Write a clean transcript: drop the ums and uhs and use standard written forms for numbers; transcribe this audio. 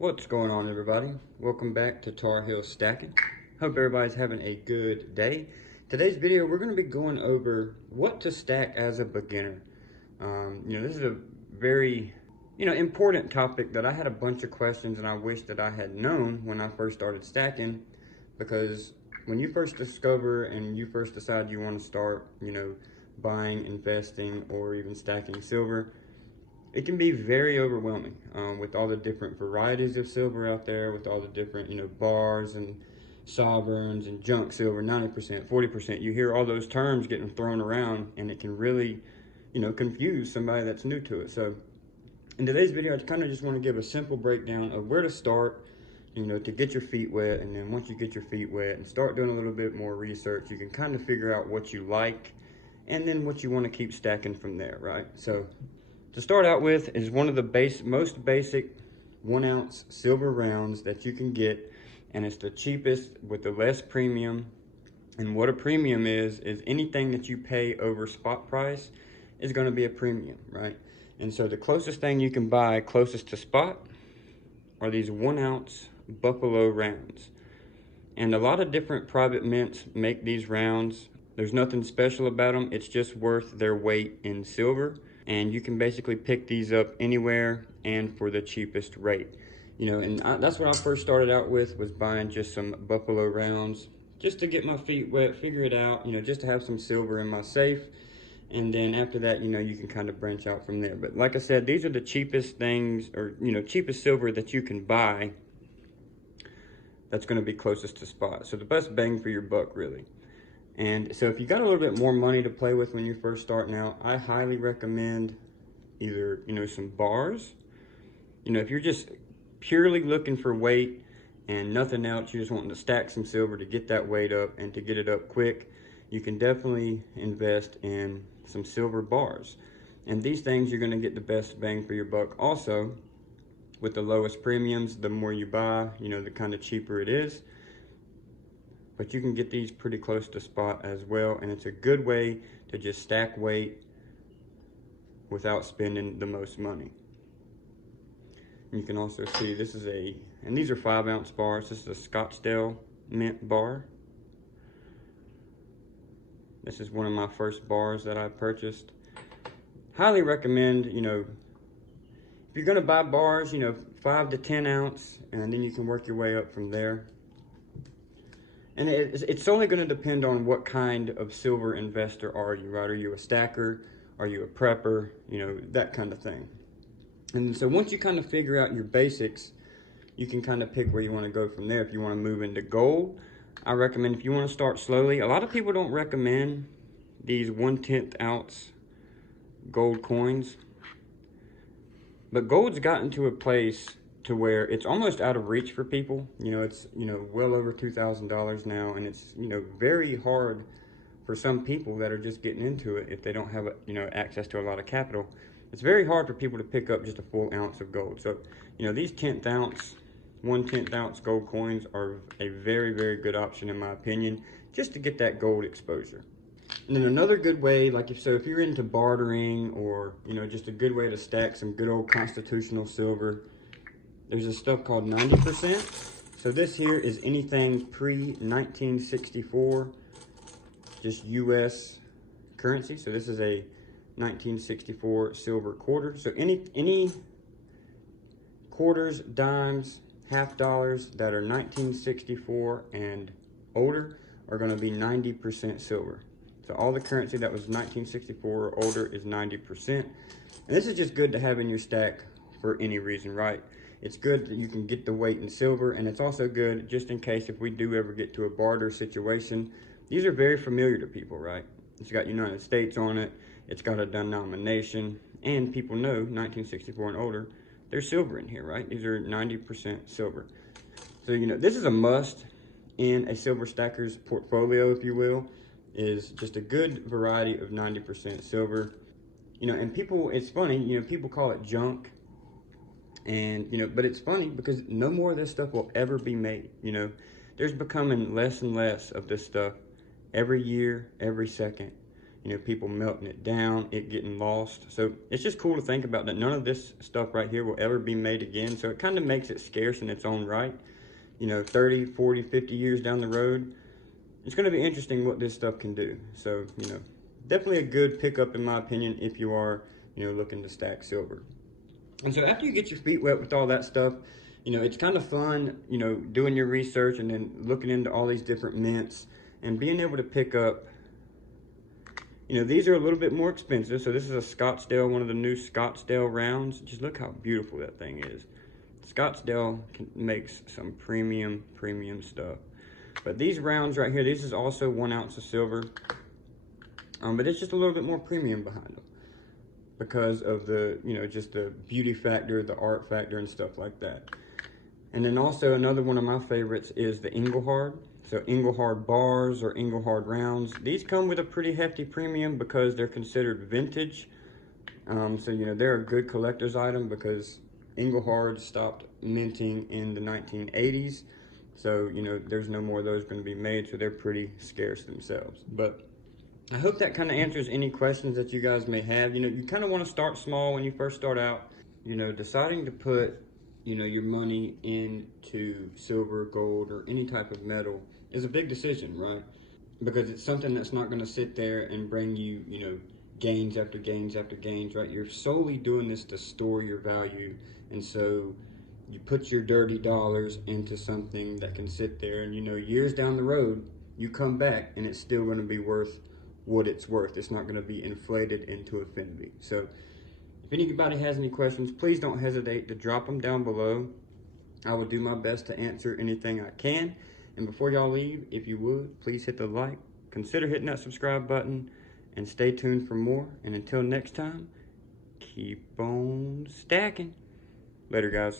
What's going on, everybody? Welcome back to Tar Heel Stacking. Hope everybody's having a good day. Today's video, we're going to be going over what to stack as a beginner. This is a very, important topic that I had a bunch of questions and I wish that I had known when I first started stacking, because when you first discover and you first decide you want to start, buying, investing, or even stacking silver, it can be very overwhelming with all the different varieties of silver out there, with all the different, bars and sovereigns and junk silver, 90%, 40%. You hear all those terms getting thrown around, and it can really, confuse somebody that's new to it. So in today's video, I kind of just want to give a simple breakdown of where to start, to get your feet wet. And then once you get your feet wet and start doing a little bit more research, you can kind of figure out what you like and then what you want to keep stacking from there, right? So to start out with is one of the most basic 1 ounce silver rounds that you can get, and it's the cheapest with the less premium. And what a premium is anything that you pay over spot price is going to be a premium, right? And so the closest thing you can buy closest to spot are these 1 ounce Buffalo rounds. And a lot of different private mints make these rounds. There's nothing special about them. It's just worth their weight in silver. And you can basically pick these up anywhere and for the cheapest rate. That's what I first started out with, was buying just some Buffalo rounds, just to get my feet wet, figure it out, just to have some silver in my safe. And then after that, you can kind of branch out from there. But like I said, these are the cheapest things, or, cheapest silver that you can buy that's going to be closest to spot. So the best bang for your buck, really. And so if you got a little bit more money to play with when you first starting out, I highly recommend either, some bars. If you're just purely looking for weight and nothing else, you're just wanting to stack some silver to get that weight up and to get it up quick, you can definitely invest in some silver bars. And these things, you're going to get the best bang for your buck also. With the lowest premiums, the more you buy, the kind of cheaper it is. But you can get these pretty close to spot as well, and it's a good way to just stack weight without spending the most money. And you can also see and these are 5 ounce bars. This is a Scottsdale mint bar. This is one of my first bars that I purchased. Highly recommend, if you're gonna buy bars, 5 to 10 ounce, and then you can work your way up from there. And it's only going to depend on what kind of silver investor are you, right? Are you a stacker? Are you a prepper? That kind of thing. And so once you kind of figure out your basics, you can kind of pick where you want to go from there. If you want to move into gold, I recommend, if you want to start slowly, a lot of people don't recommend these 1/10 ounce gold coins. But gold's gotten to a place to where it's almost out of reach for people. It's, well over $2,000 now, and it's, very hard for some people that are just getting into it, if they don't have, access to a lot of capital. It's very hard for people to pick up just a full ounce of gold. So, these 1/10 ounce gold coins are a very, very good option in my opinion, just to get that gold exposure. And then another good way, if you're into bartering, or, just a good way to stack some good old constitutional silver, there's a stuff called 90%. So this here is anything pre-1964, just US currency. So this is a 1964 silver quarter. So any quarters, dimes, half dollars that are 1964 and older are going to be 90% silver. So all the currency that was 1964 or older is 90%. And this is just good to have in your stack for any reason, right? It's good that you can get the weight in silver, and it's also good just in case if we do ever get to a barter situation. These are very familiar to people, right? It's got United States on it, it's got a denomination, and people know 1964 and older, there's silver in here, right? These are 90% silver. So, this is a must in a silver stacker's portfolio, if you will, is just a good variety of 90% silver. And people, it's funny, people call it junk. And, but it's funny because no more of this stuff will ever be made. There's becoming less and less of this stuff every year, every second. you know, people melting it down, it getting lost. So it's just cool to think about that none of this stuff right here will ever be made again. So it kind of makes it scarce in its own right. You know, 30, 40, 50 years down the road, it's going to be interesting what this stuff can do. So, you know, definitely a good pickup in my opinion if you are, you know, looking to stack silver. And so after you get your feet wet with all that stuff, you know, it's kind of fun, you know, doing your research and then looking into all these different mints and being able to pick up, you know, these are a little bit more expensive. So this is a Scottsdale, one of the new Scottsdale rounds. Just look how beautiful that thing is. Scottsdale makes some premium stuff. But these rounds right here, this is also 1 ounce of silver. But it's just a little bit more premium behind them because of the, you know, just the beauty factor, the art factor and stuff like that. And then also another one of my favorites is the Engelhard. So Engelhard bars or Engelhard rounds. These come with a pretty hefty premium because they're considered vintage. So, you know, they're a good collector's item because Engelhard stopped minting in the 1980s. So, you know, there's no more of those going to be made, so they're pretty scarce themselves. But I hope that kind of answers any questions that you guys may have. You know, you kind of want to start small when you first start out. You know, deciding to put, you know, your money into silver, gold, or any type of metal is a big decision, right? Because it's something that's not going to sit there and bring you, you know, gains after gains after gains, right? You're solely doing this to store your value. And so you put your dirty dollars into something that can sit there and, you know, years down the road, you come back and it's still going to be worth what it's worth. It's not going to be inflated into infinity. So if anybody has any questions, please don't hesitate to drop them down below. I will do my best to answer anything I can. And before y'all leave, if you would, please hit the like, consider hitting that subscribe button, and stay tuned for more. And until next time, keep on stacking. Later, guys.